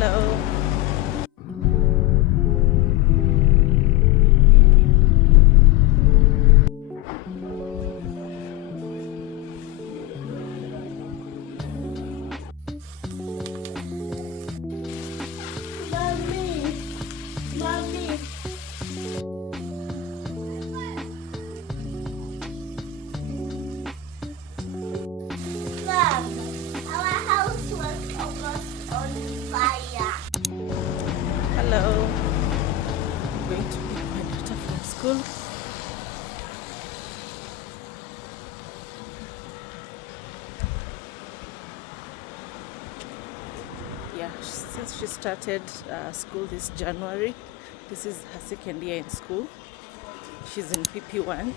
Hello. Mommy. Mom, our house was almost on fire. Hello. I'm going to pick my daughter from school. Yeah, since she started school this January, this is her second year in school. She's in PP1,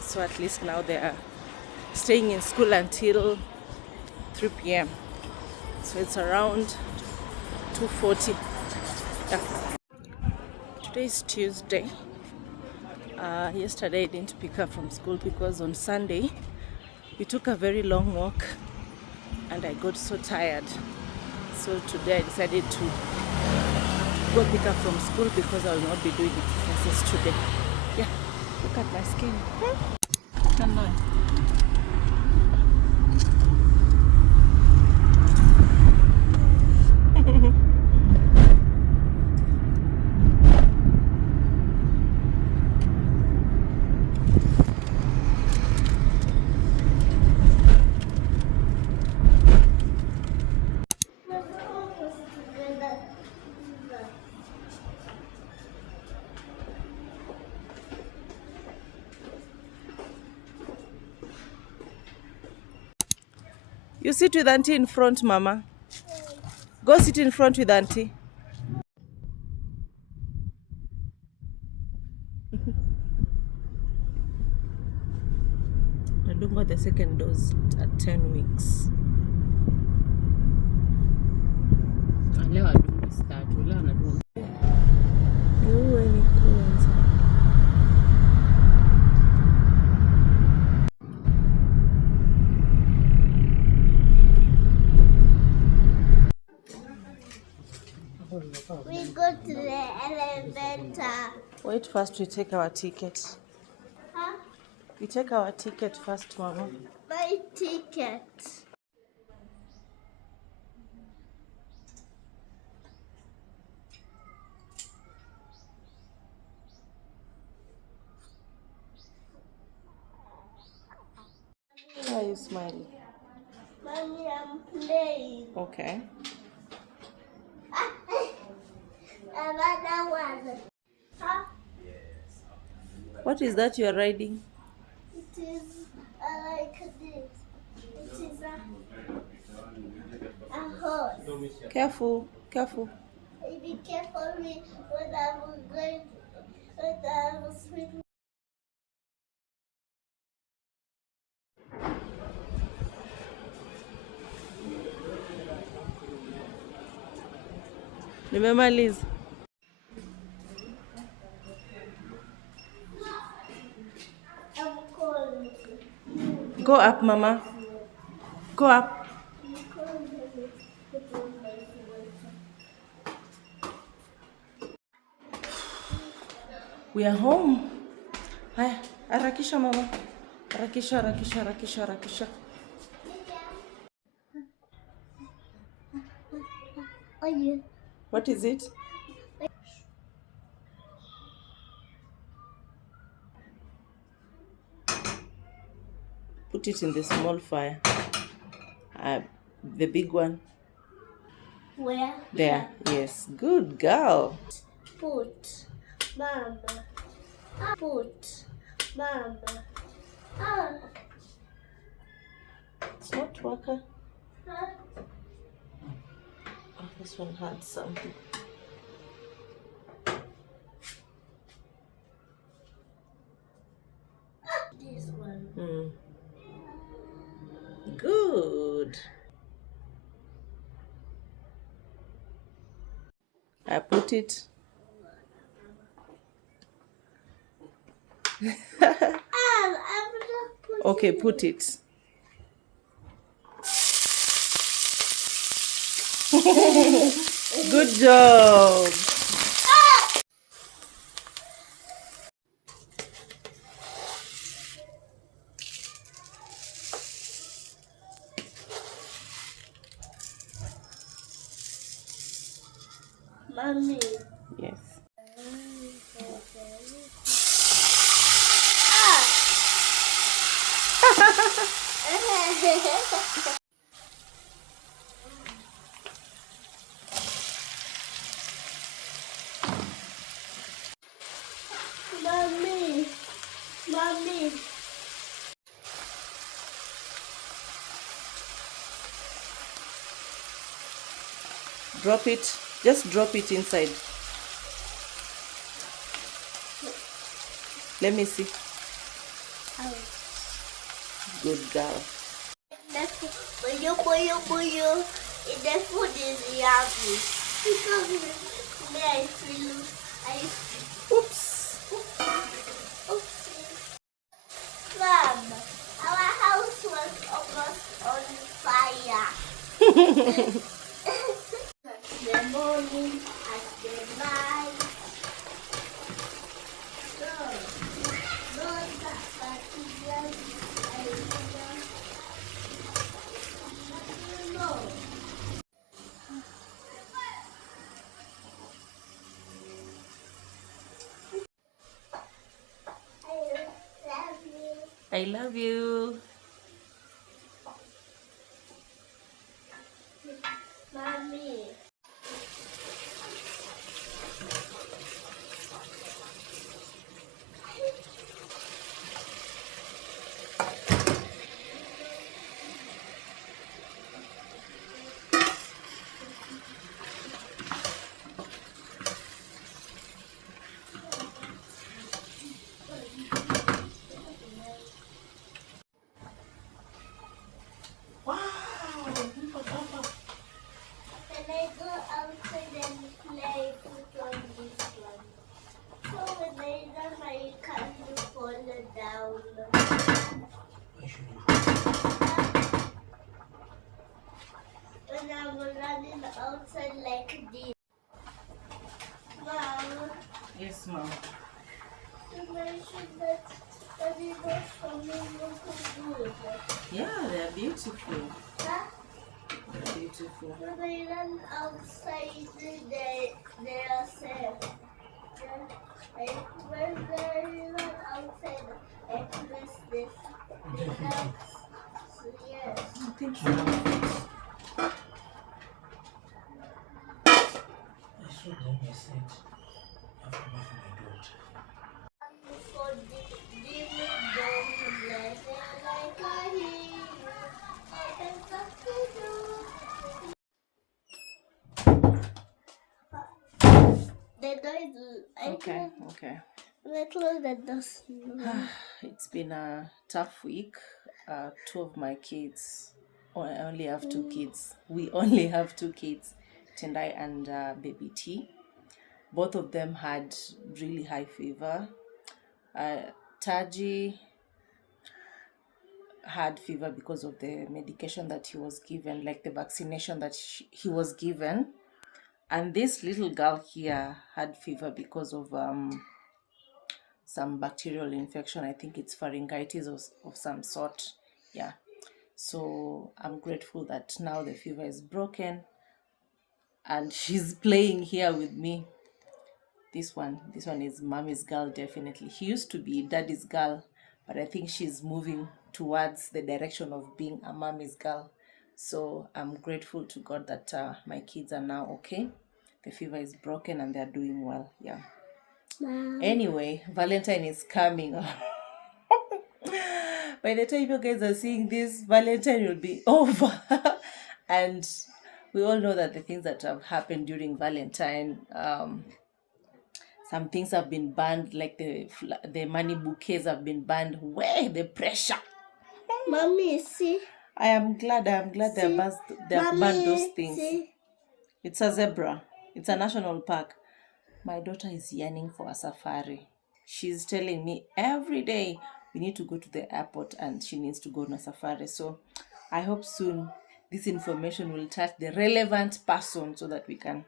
so at least now they are staying in school until 3 p.m. So it's around 2:40. Yeah. Today is Tuesday. Yesterday I didn't pick her from school because on Sunday we took a very long walk and I got so tired. So today I decided to go pick her from school because I will not be doing exercises today. Yeah, look at my skin. Hello. You sit with auntie in front, Mama. Go sit in front with auntie. Nadungwa the second dose at 10 weeks. Leo adungi start, leo anadunga. Uwe ni kwanza. We go to the elevator. Wait, first we take our ticket. Huh? We take our ticket first, Mama. My ticket. Why are you smiling? Mommy, I'm playing. Okay. Another one. Huh? What is that you are riding? It is like this. It is a horse. Careful, careful. Be careful when I'm going, when I'm swimming. Nimemaliza. I'm cold. Go up, Mama. Go up. We are home. Haya, harakisha Mama. Harakisha, harakisha, harakisha, harakisha. Oh, yeah. What is it? Put it in the small fire. The big one. Where? There. Yes. Good girl. Put. Mama. Put. Mama. Ah. It's not working. Huh? Oh, this one had something. This one. Good. I put it. I'm not putting Okay, put it. Good job. Mommy. Yes. Mommy. Mommy. Drop it. Just drop it inside. Let me see. Good girl. Buyo, buyo, buyo. The food is yummy. Because me, I feel, Oops. oops. Mom, our house was almost on fire. The morning at the night. No, no, no. I love you. Mommy. Wow. Can I go outside and play put on this one? So when I run, I can't fall down. When I'm running outside like this. Mom, Yes, mom. you mentioned that the rivers for me look good. Yeah, they're beautiful. Huh? They're beautiful. When I run outside, they are safe. When I run outside, I press this. Yes. Thank you. I showed them, I said, I have to buy for my daughter. For the demon don't let it like a hero. Open the door. Okay, okay. Little that does. It's been a tough week. Two of my kids, I only have two kids. We only have two kids, Tendai and baby T. Both of them had really high fever. Taji had fever because of the medication that he was given, like the vaccination that he was given. And this little girl here had fever because of some bacterial infection. I think it's pharyngitis of some sort. Yeah. So I'm grateful that now the fever is broken and she's playing here with me. This one is mommy's girl, definitely. He used to be daddy's girl, but I think she's moving towards the direction of being a mommy's girl. So I'm grateful to God that my kids are now okay. The fever is broken and they're doing well. Yeah. Anyway, Valentine is coming. By the time you guys are seeing this, Valentine will be over. And we all know that the things that have happened during Valentine, some things have been banned, like the money bouquets have been banned. Where the pressure? Mommy, see. I am glad they have banned those things. See. It's a zebra. It's a national park. My daughter is yearning for a safari. She's telling me every day we need to go to the airport and she needs to go on a safari. So I hope soon this information will touch the relevant person so that we can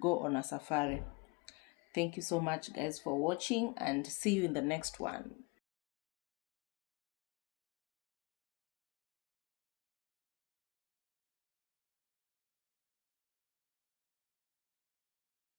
go on a safari. Thank you so much, guys, for watching, and see you in the next one.